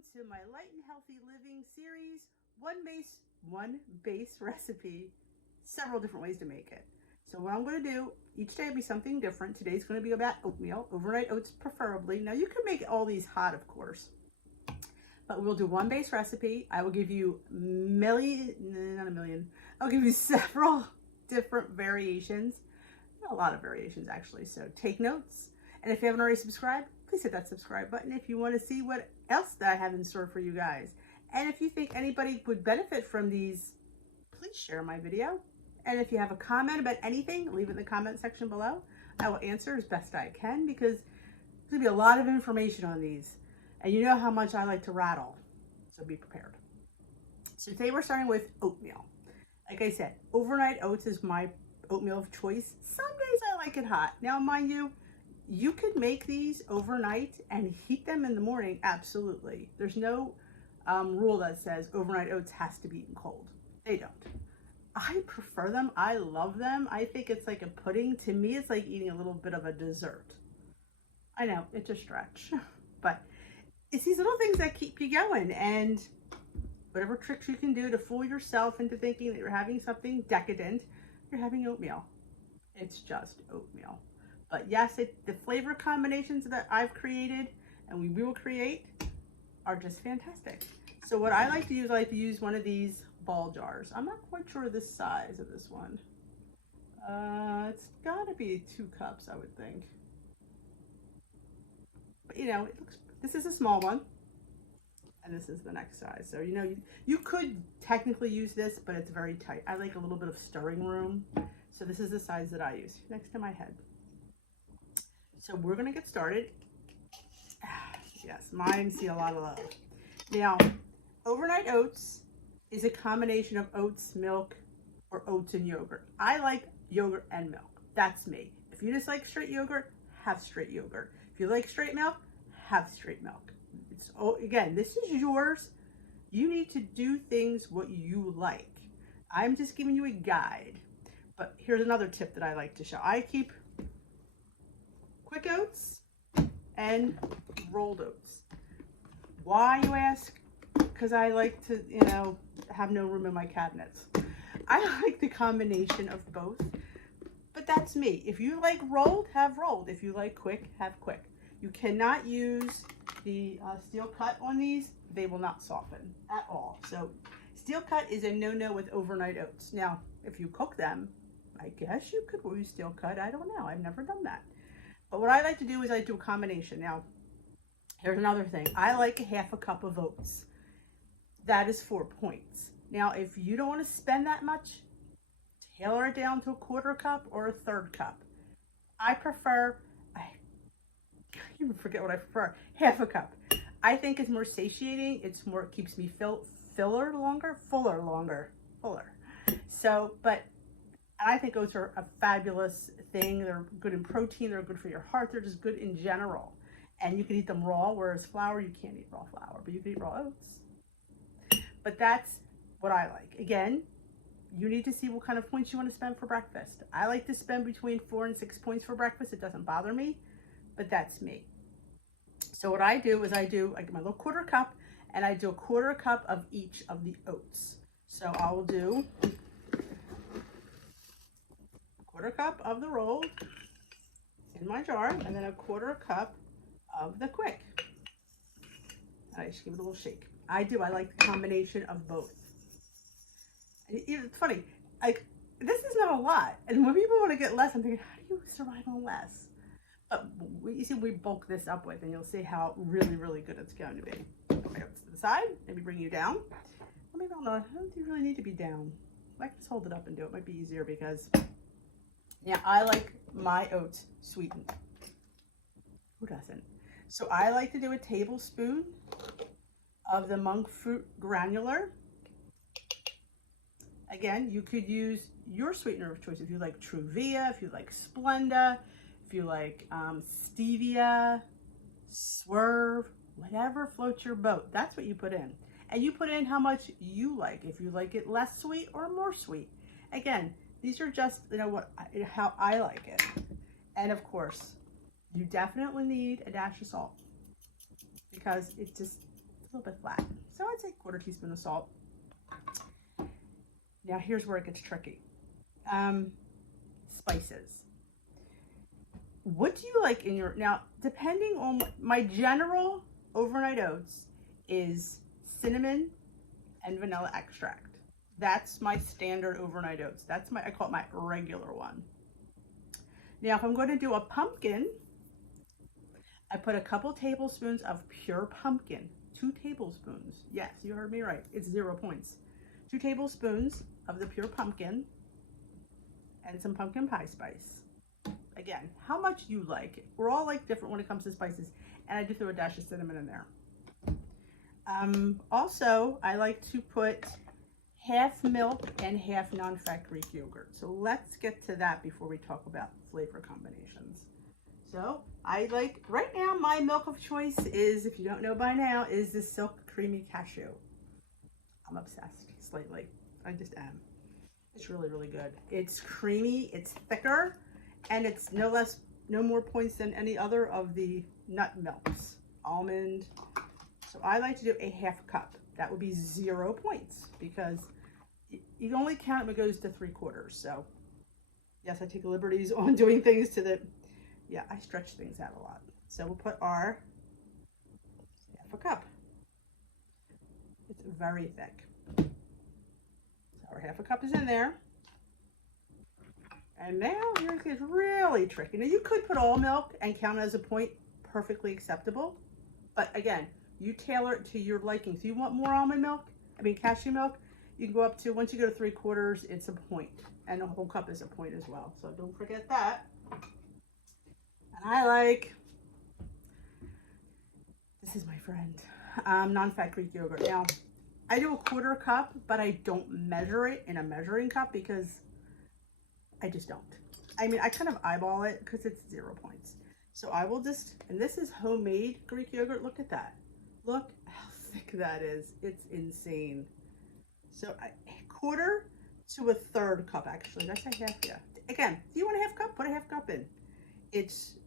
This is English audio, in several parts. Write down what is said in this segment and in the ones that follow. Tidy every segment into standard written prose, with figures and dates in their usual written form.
welcome to my Light and Healthy Living series. One base recipe, several different ways to make it. So what I'm going to do, each day will be something different. Today's going to be about oatmeal, overnight oats preferably. Now you can make all these hot, of course, but we'll do one base recipe. I will give you I'll give you several different variations, a lot of variations actually. So take notes. And if you haven't already subscribed, please hit that subscribe button if you want to see what else that I have in store for you guys. And if you think anybody would benefit from these, please share my video. And if you have a comment about anything, leave it in the comment section below. I will answer as best I can because there's going to be a lot of information on these. And you know how much I like to rattle, so be prepared. So today we're starting with oatmeal. Like I said, overnight oats is my oatmeal of choice. Some days I like it hot. Now, mind you, you could make these overnight and heat them in the morning, absolutely. There's no rule that says overnight oats has to be eaten cold. They don't. I prefer them. I love them. I think it's like a pudding. To me, it's like eating a little bit of a dessert. I know, it's a stretch, but it's these little things that keep you going, and whatever tricks you can do to fool yourself into thinking that you're having something decadent, you're having oatmeal. It's just oatmeal. But yes, the flavor combinations that I've created and we will create are just fantastic. So what I like to use, I like to use one of these ball jars. I'm not quite sure the size of this one. It's gotta be 2 cups, I would think. But you know, this is a small one and this is the next size. So you know, you could technically use this, but it's very tight. I like a little bit of stirring room. So this is the size that I use, next to my head. So we're gonna get started. Yes, mine see a lot of love. Now, overnight oats is a combination of oats, milk, or oats and yogurt. I like yogurt and milk. That's me. If you just like straight yogurt, have straight yogurt. If you like straight milk, have straight milk. It's, again, this is yours. You need to do things what you like. I'm just giving you a guide. But here's another tip that I like to show. I keep quick oats and rolled oats. Why, you ask? Because I like to, you know, have no room in my cabinets. I like the combination of both, but that's me. If you like rolled, have rolled. If you like quick, have quick. You cannot use the steel cut on these. They will not soften at all. So steel cut is a no-no with overnight oats. Now, if you cook them, I guess you could use steel cut. I don't know. I've never done that. But what I like to do is I do a combination. Now, here's another thing. I like a 1/2 cup of oats. That is 4 points. Now, if you don't want to spend that much, tailor it down to a 1/4 cup or a 1/3 cup. I prefer, I even forget what I prefer, 1/2 cup. I think it's more satiating. It's more, it keeps me fuller longer. So, but I think oats are a fabulous thing. They're good in protein. They're good for your heart. They're just good in general. And you can eat them raw, whereas flour, you can't eat raw flour, but you can eat raw oats. But that's what I like. Again, you need to see what kind of points you want to spend for breakfast. I like to spend between 4 and 6 points for breakfast. It doesn't bother me, but that's me. So what I do is I get my little 1/4 cup, and I do a 1/4 cup of each of the oats. So I will do 1/4 cup of the rolled in my jar, and then a 1/4 cup of the quick. And I just give it a little shake. I like the combination of both. And it's funny, like, this is not a lot. And when people want to get less, I'm thinking, how do you survive on less? But you see, we bulk this up with, and you'll see how really, really good it's going to be. Put my oats to the side, maybe bring you down. Or maybe I don't really need to be down. I can just hold it up and do it. It might be easier because, yeah, I like my oats sweetened. Who doesn't? So I like to do a tablespoon of the monk fruit granular. Again, you could use your sweetener of choice. If you like Truvia, if you like Splenda, if you like stevia, Swerve, whatever floats your boat, that's what you put in. And you put in how much you like, if you like it less sweet or more sweet. Again, these are just, you know, how I like it. And of course, you definitely need a dash of salt because it just a little bit flat. So I'd say 1/4 teaspoon of salt. Now here's where it gets tricky. Spices. What do you like in your, now depending on, my general overnight oats is cinnamon and vanilla extract. That's my standard overnight oats. That's my, I call it my regular one. Now if I'm going to do a pumpkin, I put a couple tablespoons of pure pumpkin. 2 tablespoons. Yes, you heard me right. It's 0 points. 2 tablespoons of the pure pumpkin and some pumpkin pie spice. Again, how much you like. We're all like different when it comes to spices, and I do throw a dash of cinnamon in there. Also, I like to put half milk and half non-fat Greek yogurt. So let's get to that before we talk about flavor combinations. So I like, right now my milk of choice is, if you don't know by now, is the Silk Creamy Cashew. I'm obsessed, slightly. I just am. It's really, really good. It's creamy, it's thicker, and it's no more points than any other of the nut milks. Almond. So I like to do a half cup. That would be 0 points because you only count when it goes to 3/4. So yes, I take liberties on doing things to the, yeah, I stretch things out a lot. So we'll put our half a cup. It's very thick. So our half a cup is in there. And now here it gets really tricky. Now you could put all milk and count it as a point, perfectly acceptable. But again, you tailor it to your liking. If you want more almond milk, cashew milk, you can go up to, once you go to 3/4, it's a point. And a whole cup is a point as well. So don't forget that. And I like, this is my friend, non-fat Greek yogurt. Now, I do a 1/4 cup, but I don't measure it in a measuring cup because I just don't. I mean, I kind of eyeball it because it's 0 points. So I will just, and this is homemade Greek yogurt. Look at that. Look how thick that is. It's insane. So 1/4 to a 1/3 cup, actually. That's a half, yeah. Again, if you want a half cup, put a half cup in. It's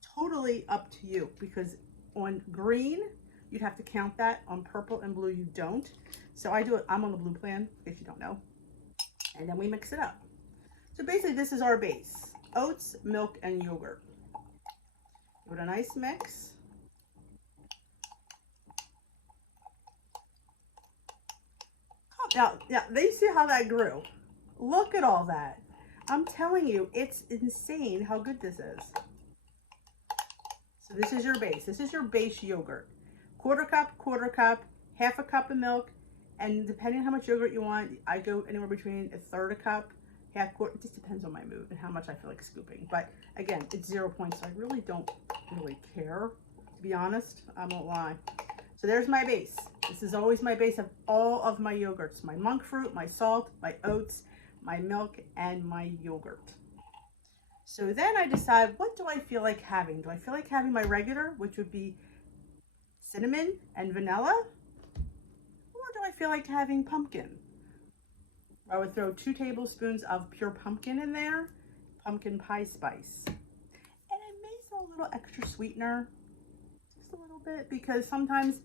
totally up to you because on green, you'd have to count that. On purple and blue, you don't. So I do it, I'm on the blue plan, if you don't know. And then we mix it up. So basically, this is our base. Oats, milk, and yogurt. Give it a nice mix. Now, they see how that grew. Look at all that. I'm telling you, it's insane how good this is. So this is your base. This is your base yogurt. 1/4 cup, half a cup of milk, and depending on how much yogurt you want, I go anywhere between a 1/3 cup, half quarter. It just depends on my mood and how much I feel like scooping. But again, it's 0 points, so I really don't really care, to be honest. I won't lie. So there's my base. This is always my base of all of my yogurts. My monk fruit, my salt, my oats, my milk, and my yogurt. So then I decide, what do I feel like having? Do I feel like having my regular, which would be cinnamon and vanilla? Or do I feel like having pumpkin? I would throw 2 tablespoons of pure pumpkin in there, pumpkin pie spice. And I may throw a little extra sweetener, just a little bit, because sometimes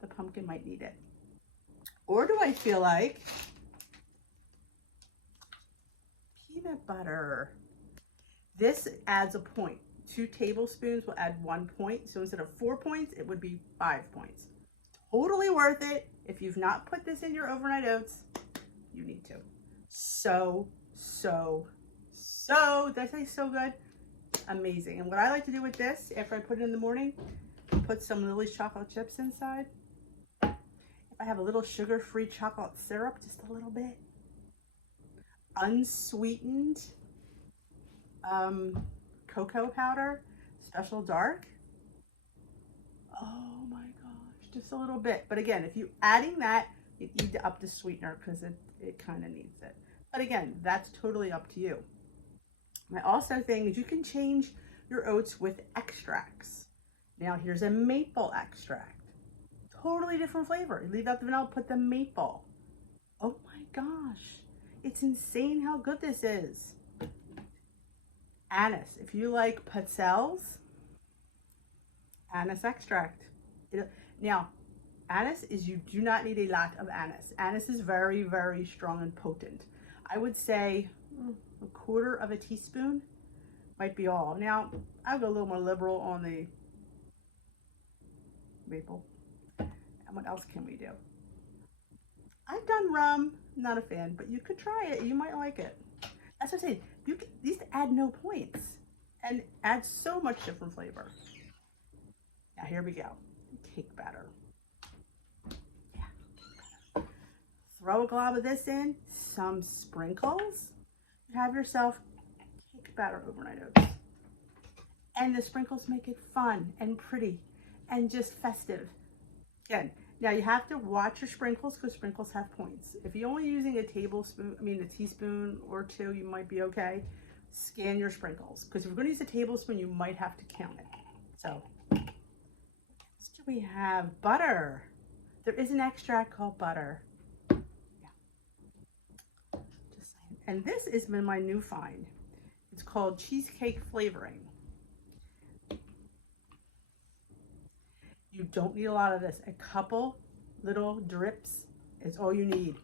the pumpkin might need it. Or do I feel like peanut butter? This adds a point. 2 tablespoons will add 1 point. So instead of 4 points, it would be 5 points. Totally worth it. If you've not put this in your overnight oats, you need to. So, did I say so good? Amazing. And what I like to do with this, after I put it in the morning, put some Lily's chocolate chips inside. If I have a little sugar-free chocolate syrup, just a little bit. Unsweetened cocoa powder, special dark. Oh my gosh, just a little bit. But again, if you're adding that, you need to up the sweetener because it kind of needs it. But again, that's totally up to you. My also thing is you can change your oats with extracts. Now here's a maple extract. Totally different flavor. You leave out the vanilla, put the maple. Oh my gosh, it's insane how good this is. Anise, if you like pizzelles, anise extract. Now, Anise is, you do not need a lot of anise. Anise is very, very strong and potent. I would say a quarter of a teaspoon might be all. Now, I'll go a little more liberal on the maple. And what else can we do? I've done rum, not a fan, but you could try it. You might like it. That's what I'm saying. These add no points and add so much different flavor. Now here we go. Cake batter. Yeah. Throw a glob of this in, some sprinkles. You have yourself cake batter overnight oats. And the sprinkles make it fun and pretty and just festive. Again, now you have to watch your sprinkles because sprinkles have points. If you're only using a teaspoon or two, you might be okay. Scan your sprinkles because if you're going to use a tablespoon, you might have to count it. So, what do we have? Butter. There is an extract called butter. Yeah. Just saying. And this has been my new find. It's called cheesecake flavoring. You don't need a lot of this. A couple little drips is all you need.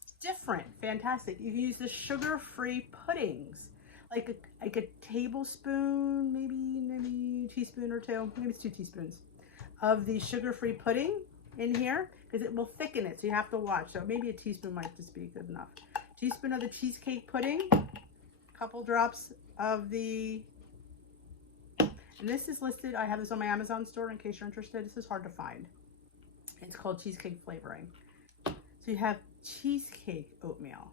It's different, fantastic. You can use the sugar-free puddings, like a tablespoon, maybe a teaspoon or two, maybe it's 2 teaspoons of the sugar-free pudding in here because it will thicken it. So you have to watch. So maybe a teaspoon might just be good enough. Teaspoon of the cheesecake pudding, a couple drops of the. And this is listed, I have this on my Amazon store in case you're interested. This is hard to find. It's called cheesecake flavoring. So you have cheesecake oatmeal.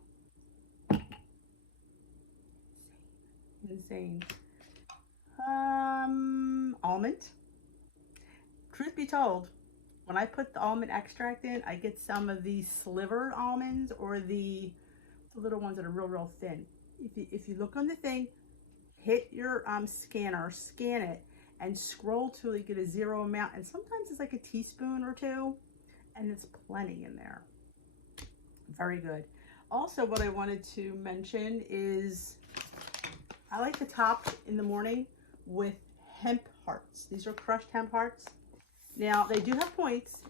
Insane. Almond. Truth be told, when I put the almond extract in, I get some of the slivered almonds or the little ones that are real, real thin. If you look on the thing, hit your scanner, scan it, and scroll till you get a 0 amount. And sometimes it's like a teaspoon or 2, and it's plenty in there. Very good. Also, what I wanted to mention is I like to top in the morning with hemp hearts. These are crushed hemp hearts. Now, they do have points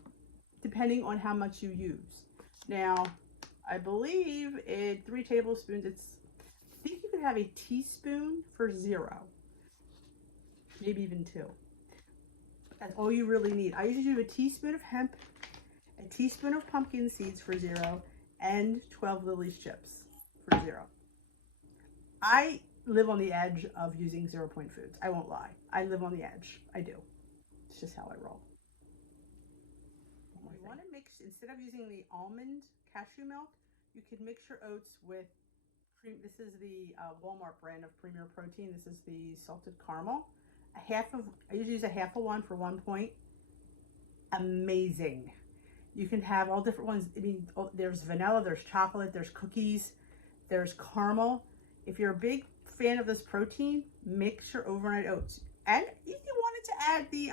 depending on how much you use. Now, I believe 3 tablespoons, I think you could have a teaspoon for 0, maybe even 2. That's all you really need. I usually do a teaspoon of hemp, a teaspoon of pumpkin seeds for 0, and 12 Lily's chips for 0. I live on the edge of using 0-point foods. I won't lie. I live on the edge. I do. It's just how I roll. You want to mix, instead of using the almond cashew milk, you could mix your oats with cream. This is the Walmart brand of Premier Protein. This is the salted caramel. I usually use a half of one for 1 point. Amazing. You can have all different ones. I mean, there's vanilla, there's chocolate, there's cookies, there's caramel. If you're a big fan of this protein, mix your overnight oats. And if you wanted to add the,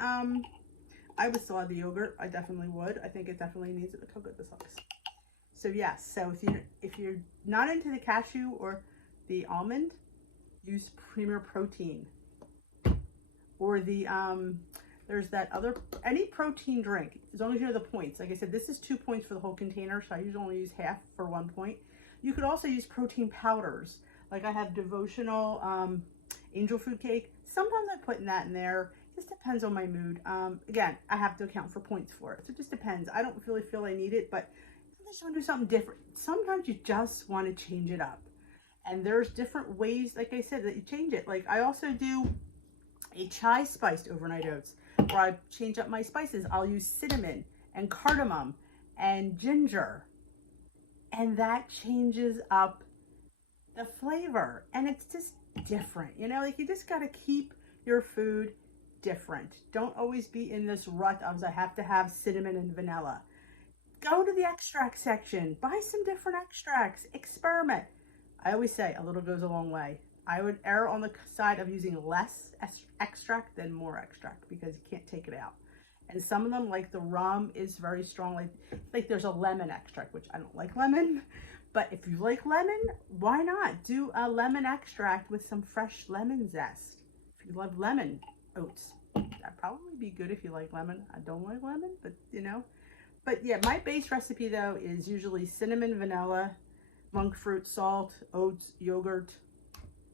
I would still add the yogurt. I definitely would. I think it definitely needs it. Look how good this looks. So yes, so if you're not into the cashew or the almond, use Premier Protein. Or the there's that other, any protein drink, as long as you know the points. Like I said, this is 2 points for the whole container, so I usually only use half for 1 point. You could also use protein powders. Like I have devotional angel food cake. Sometimes I put that in there. Just depends on my mood. Again, I have to account for points for it. So it just depends. I don't really feel I need it, but I just want to do something different. Sometimes you just want to change it up. And there's different ways, like I said, that you change it. Like I also do a chai spiced overnight oats where I change up my spices. I'll use cinnamon and cardamom and ginger. And that changes up the flavor. And it's just different. You know, like you just got to keep your food different. Don't always be in this rut of I have to have cinnamon and vanilla. Go to the extract section. Buy some different extracts. Experiment. I always say a little goes a long way. I would err on the side of using less extract than more extract because you can't take it out. And some of them, like the rum, is very strong. Like there's a lemon extract, which I don't like lemon. But if you like lemon, why not? Do a lemon extract with some fresh lemon zest. If you love lemon oats, that'd probably be good if you like lemon. I don't like lemon, but you know. But yeah, my base recipe though is usually cinnamon, vanilla, monk fruit, salt, oats, yogurt,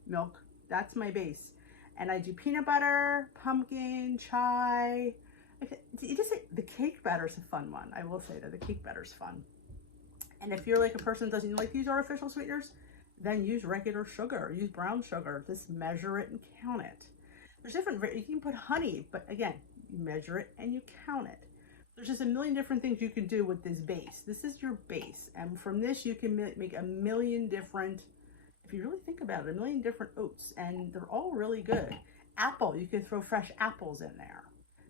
milk. That's my base. And I do peanut butter, pumpkin, chai. The cake batter's a fun one. I will say that the cake batter's fun. And if you're like a person that doesn't like to use artificial sweeteners, then use regular sugar, use brown sugar. Just measure it and count it. There's different, you can put honey, but again, you measure it and you count it. There's just a million different things you can do with this base. This is your base. And from this, you can make a million different, if you really think about it, a million different oats. And they're all really good. Apple, you can throw fresh apples in there.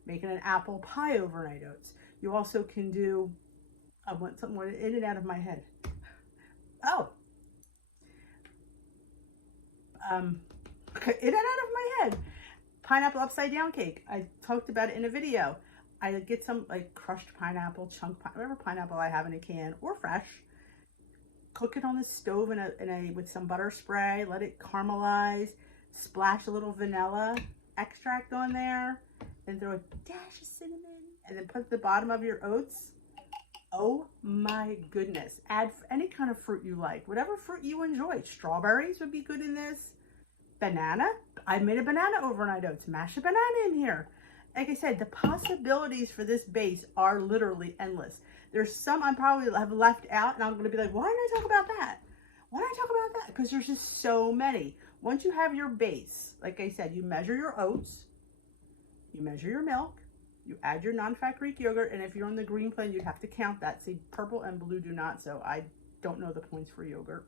Making an apple pie overnight oats. You also can do, I want something in and out of my head. Oh. In and out of my head. Pineapple upside down cake. I talked about it in a video. I get some like crushed pineapple, whatever pineapple I have in a can or fresh. Cook it on the stove with some butter spray. Let it caramelize. Splash a little vanilla extract on there. Then throw a dash of cinnamon. And then put the bottom of your oats. Oh my goodness. Add any kind of fruit you like. Whatever fruit you enjoy. Strawberries would be good in this. Banana. I made a banana overnight oats. Mash a banana in here. Like I said, the possibilities for this base are literally endless. There's some I probably have left out, and I'm going to be like, why didn't I talk about that? Why didn't I talk about that? Because there's just so many. Once you have your base, like I said, you measure your oats, you measure your milk, you add your non-fat Greek yogurt, and if you're on the green plan, you'd have to count that. See, purple and blue do not, so I don't know the points for yogurt.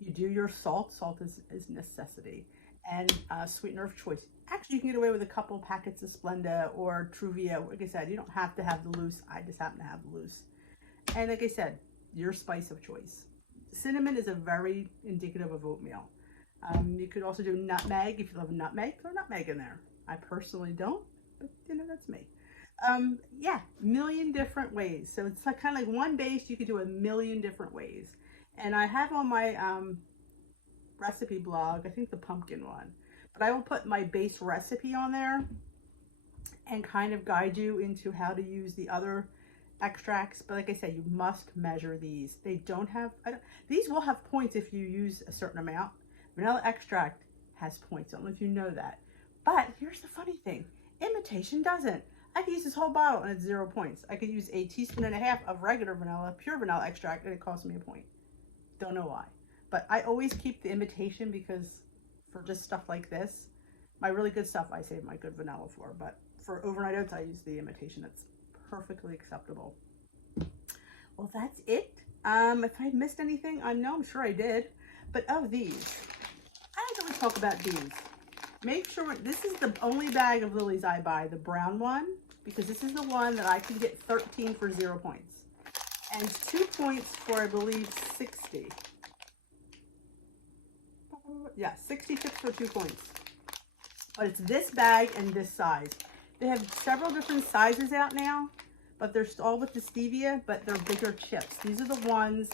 You do your salt. Salt is necessity. And sweetener of choice. Actually, you can get away with a couple packets of Splenda or Truvia. Like I said, you don't have to have the loose. I just happen to have the loose. And like I said, your spice of choice. Cinnamon is a very indicative of oatmeal. You could also do nutmeg. If you love nutmeg, throw nutmeg in there. I personally don't, but you know, that's me. Yeah, million different ways. So it's like kind of like one base, you could do a million different ways. And I have on my recipe blog, I think the pumpkin one, but I will put my base recipe on there and kind of guide you into how to use the other extracts. But like I said, you must measure these. They don't have, these will have points if you use a certain amount. Vanilla extract has points. I don't know if you know that. But here's the funny thing. Imitation doesn't. I could use this whole bottle and it's 0 points. I could use a teaspoon and a half of regular vanilla, pure vanilla extract, and it costs me a point. Don't know why. But I always keep the imitation because for just stuff like this, my really good stuff I save my good vanilla for. But for overnight oats, I use the imitation. That's perfectly acceptable. Well, that's it. If I missed anything, I'm sure I did. But these, I like to always talk about these. Make sure, this is the only bag of lilies I buy, the brown one, because this is the one that I can get 13 for 0 points. And 2 points for, I believe, 60. Yeah, 66 for 2 points. But it's this bag and this size. They have several different sizes out now, but they're all with the stevia, but they're bigger chips. These are the ones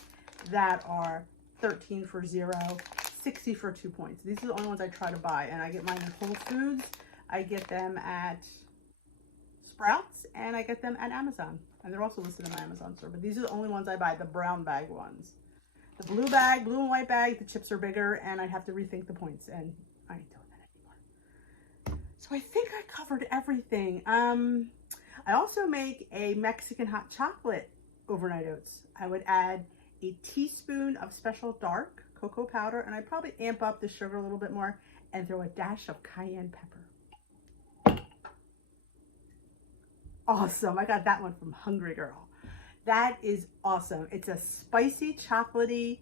that are 13 for 0, 60 for 2 points. These are the only ones I try to buy, and I get mine at Whole Foods. I get them at Sprouts, and I get them at Amazon. And they're also listed in my Amazon store, but these are the only ones I buy, the brown bag ones. The blue bag, blue and white bag, the chips are bigger, and I'd have to rethink the points, and I ain't doing that anymore. So I think I covered everything. I also make a Mexican hot chocolate overnight oats. I would add a teaspoon of special dark cocoa powder, and I'd probably amp up the sugar a little bit more and throw a dash of cayenne pepper. Awesome. I got that one from Hungry Girl. That is awesome. It's a spicy, chocolatey,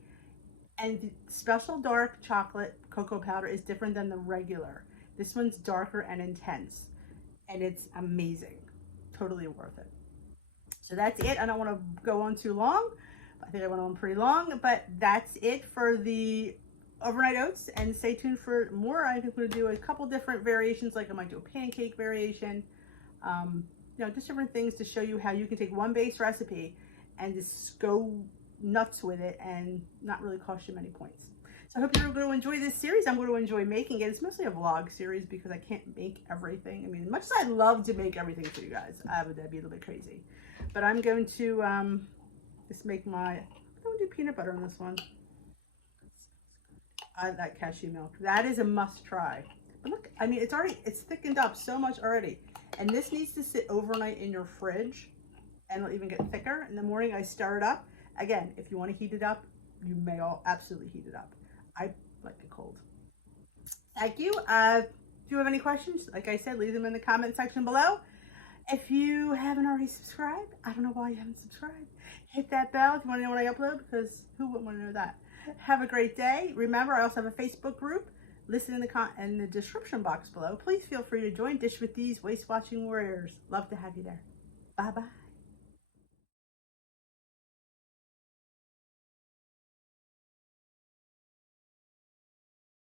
and special dark chocolate cocoa powder is different than the regular. This one's darker and intense, and it's amazing. Totally worth it. So that's it. I don't want to go on too long. I think I went on pretty long, but that's it for the overnight oats, and stay tuned for more. I think we're going to do a couple different variations, like I might do a pancake variation. You know, just different things to show you how you can take one base recipe and just go nuts with it and not really cost you many points. So I hope you're going to enjoy this series. I'm going to enjoy making it. It's mostly a vlog series because I can't make everything. I mean, much as I'd love to make everything for you guys, that'd be a little bit crazy. But I'm going to just make my, I don't do peanut butter on this one. I like cashew milk. That is a must try. But look, I mean, it's thickened up so much already. And this needs to sit overnight in your fridge and it'll even get thicker. In the morning, I stir it up. Again, if you want to heat it up, you may absolutely heat it up. I like it cold. Thank you. If you have any questions, like I said, leave them in the comment section below. If you haven't already subscribed, I don't know why you haven't subscribed. Hit that bell if you want to know when I upload, because who wouldn't want to know that? Have a great day. Remember, I also have a Facebook group. Listen in the description box below. Please feel free to join Dish with These Waist Watching Warriors. Love to have you there. Bye-bye.